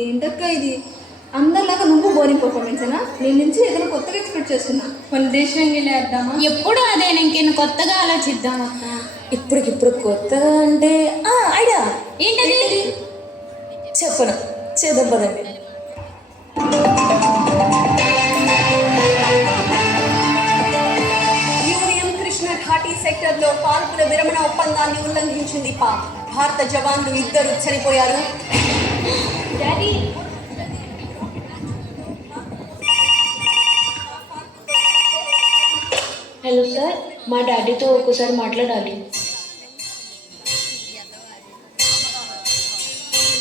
ఏంటక్క ఇది? అందరిలాగా నువ్వు బోరింగ్ పర్ఫార్మెన్సేనా? నేను నుంచి ఏదైనా కొత్తగా ఎక్స్పెక్ట్ చేస్తున్నా. మన దేశం వెళ్ళేద్దామా? ఎప్పుడు అదే, ఇంకేను కొత్తగా ఆలోచిద్దాం అక్క. ఇప్పుడు కొత్తగా అంటే ఐడియా ఏంటది? చెప్పను, చేద్దాం పదండి. యూనియన్ కృష్ణ ఘాటీ సెక్టర్లో కాల్పుల విరమణ ఒప్పందాన్ని ఉల్లంఘించింది పాక్. భారత జవాన్లు 2 చనిపోయారు. డాడీ, హలో సార్, మా డాడీతో ఒక్కసారి మాట్లాడాలి.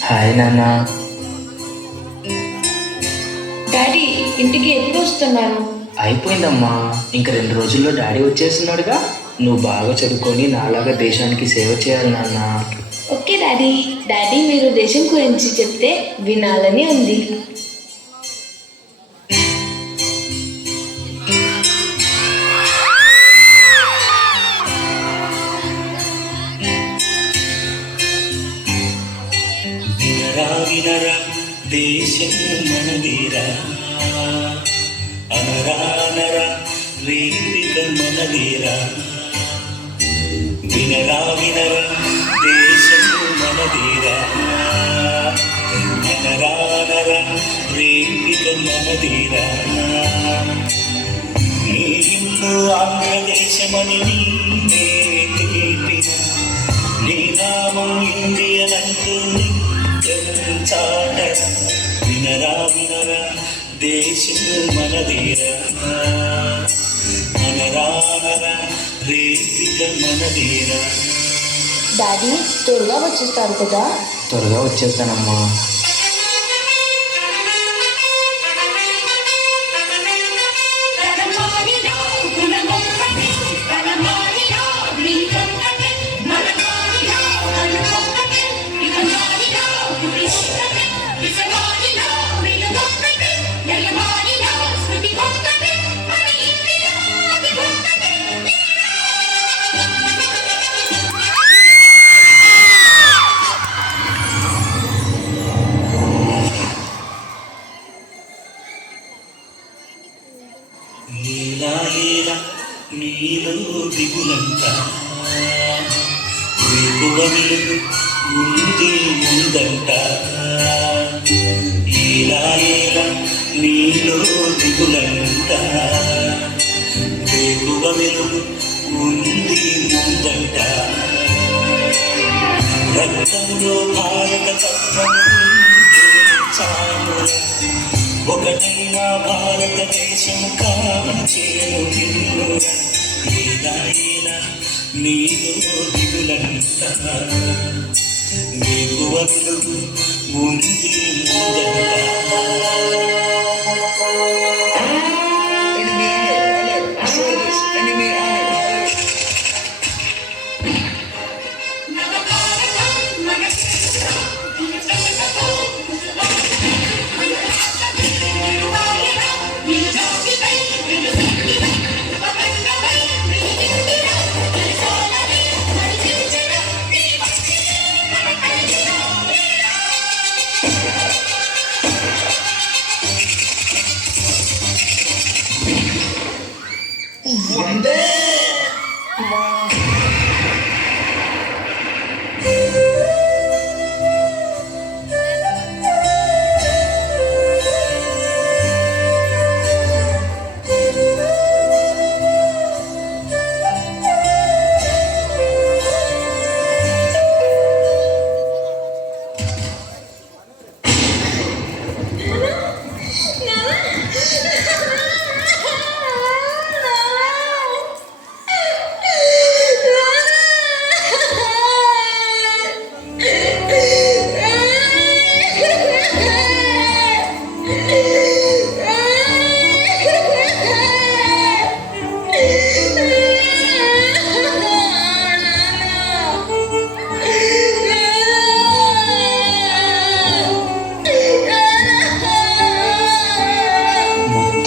హాయ్ నాన్న. డాడీ, ఇంటికి ఎప్పుడు వస్తున్నారు? అయిపోయిందమ్మా, ఇంక 2 రోజుల్లో డాడీ వచ్చేస్తున్నాడుగా. నువ్వు బాగా చదువుకొని నాలాగా దేశానికి సేవ చేయాలి నాన్న. Okay daddy. డాడీ, మీరు దేశం గురించి చెప్తే వినాలని ఉంది. వినరా దేశం మనదిరా, అనరానరా వేదిక మనదిరా. వినరా దేశం మనదిరా, అనరానరా వేదిక మనదిరా. నీ ఇల్లు ఆంధ్రదేశమని నీనే తెలిపిన, నీ నామం ఇండియనంటూ చాట. వినరా దేశం మనదిరా, అనరానరా వేదిక మనదిరా. డాడీ, త్వరగా వచ్చేస్తారు కదా? త్వరగా వచ్చేస్తానమ్మా. నీలో దిగులంట, వేకువ వెలుగు ఉంది ముందంట. ఇలా నీలో దిగులంట, వేకువ వెలుగు ఉంది ముందంట. రక్తంలో భారత తత్వం చాలు, ఒకటైన భారతదేశం కాచేను నిన్నురా. ఇలా నీలో దిగులంట, వేకువ వెలుగు ఉంది ముందంట.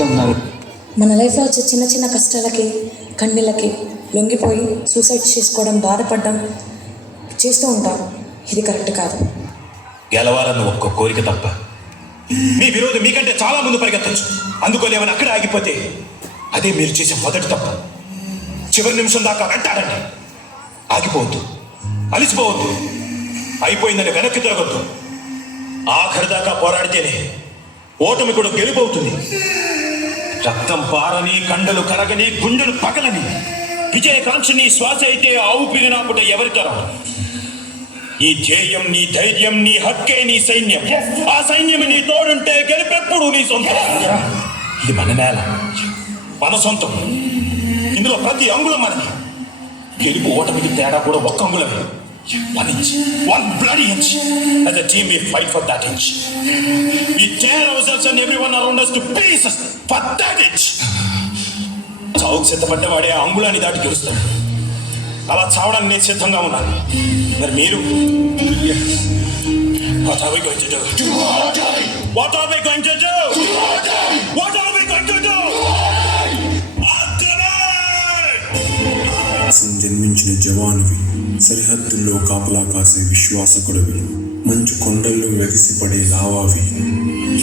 చనిపోతున్నారు. మన లైఫ్లో వచ్చే చిన్న చిన్న కష్టాలకి కన్నీళ్ళకి లొంగిపోయి సూసైడ్ చేసుకోవడం బాధపడడం చేస్తూ ఉంటాం. ఇది కరెక్ట్ కాదు. గెలవాలన్న ఒక్క కోరిక తప్ప మీ విరోధి మీకంటే చాలా ముందు పరిగెత్తచ్చు. అందుకోలేమని అక్కడే ఆగిపోతే అదే మీరు చేసే మొదటి తప్ప. చివరి నిమిషం దాకా వెంటాడండి. ఆగిపోవద్దు, అలిసిపోవద్దు, అయిపోయిందని వెనక్కి తిరగద్దు. ఆఖరి దాకా పోరాడితేనే ఓటమి కూడా గెలుపవుతుంది. రక్తం పారని, కండలు కరగని, గుండెలు పగలని విజయకాంక్షని శ్వాస అయితే ఆవు పిరినాపుట ఎవరి తరం? నీ ధ్యేయం, నీ ధైర్యం, నీ హక్కే నీ సైన్యం. ఆ సైన్యం నీ తోడుంటే గెలుపెప్పుడు నీ సొంతం. ఇది మన నేల, మన సొంతం. ఇందులో ప్రతి అంగుళం మనది. గెలుపు ఓటమికి తేడా కూడా ఒక్క అంగుళమే. 1 inch, 1 bloody inch. As a team we fight for that inch. We tear ourselves and everyone around us to pieces for that inch. చావుకు సిద్ధపడ్డవాడే ఆ అంగుళాన్ని దాటి గెలుస్తాడు. అలా చావడానికి నేను సిద్ధంగా ఉన్నాను. మరి మీరు? What are we going to do? What are we going to do? What are we going to do? జన్మించిన జవానువి, సరిహద్దుల్లో కాపలా కాసే విశ్వాసకుడివి, మంచు కొండల్లో వెగిసిపడే లావావి,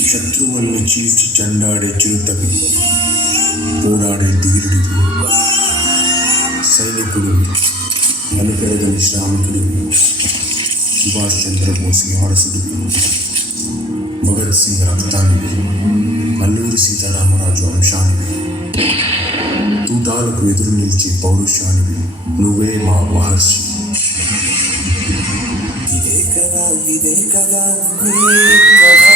శత్రువుల్ని చీల్చి చెండాడే చిరుతవి, పోరాడే ధీరుడివి, సైనికుడివి, అలుపెరగని శ్రామికుడివి, సుభాష్ చంద్రబోస్ వారసుడివి, భగత్ సింగ్ రక్తానివి, అల్లూరి సీతారామరాజు అంశానివి, తూటాలకు ఎదురు నిలిచే పౌరుషానివి, నువ్వే మా మహర్షి. ఇదే కదా, ఇదే కదా, ఇదే కదా,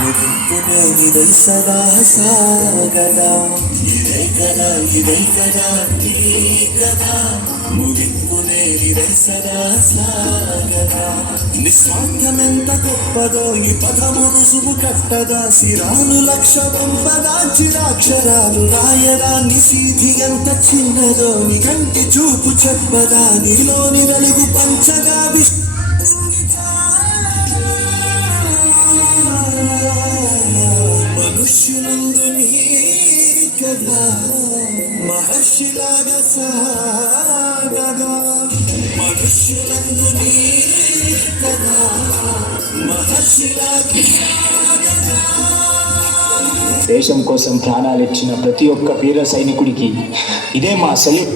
ముగింపునే ఇదే సదా సాగదా. ఇదే కదా, ఇదే కదా, ఇదే కదా, ముగింపునే ఇదే సదా సాగదా. నిస్వార్థమెంత గొప్పదో ఈ పదము రుసుము కట్టదా. శిరాలు లక్ష పంపదా, చిరాక్షరాలు రాయదా. నిశీధి ఎంత చిన్నదో నీ కంటి చూపు చెప్పదా. నీలోని వెలుగు పంచగా మనుష్యులందు నీ కదా, మహర్షిలాగా సాగదా. మనుష్యులందు నీ కదా, మహర్షిలాగా సాగదా. దేశం కోసం ప్రాణాలు ఇచ్చిన ప్రతి ఒక్క వీర సైనికుడికి ఇదే మా సెల్యూట్.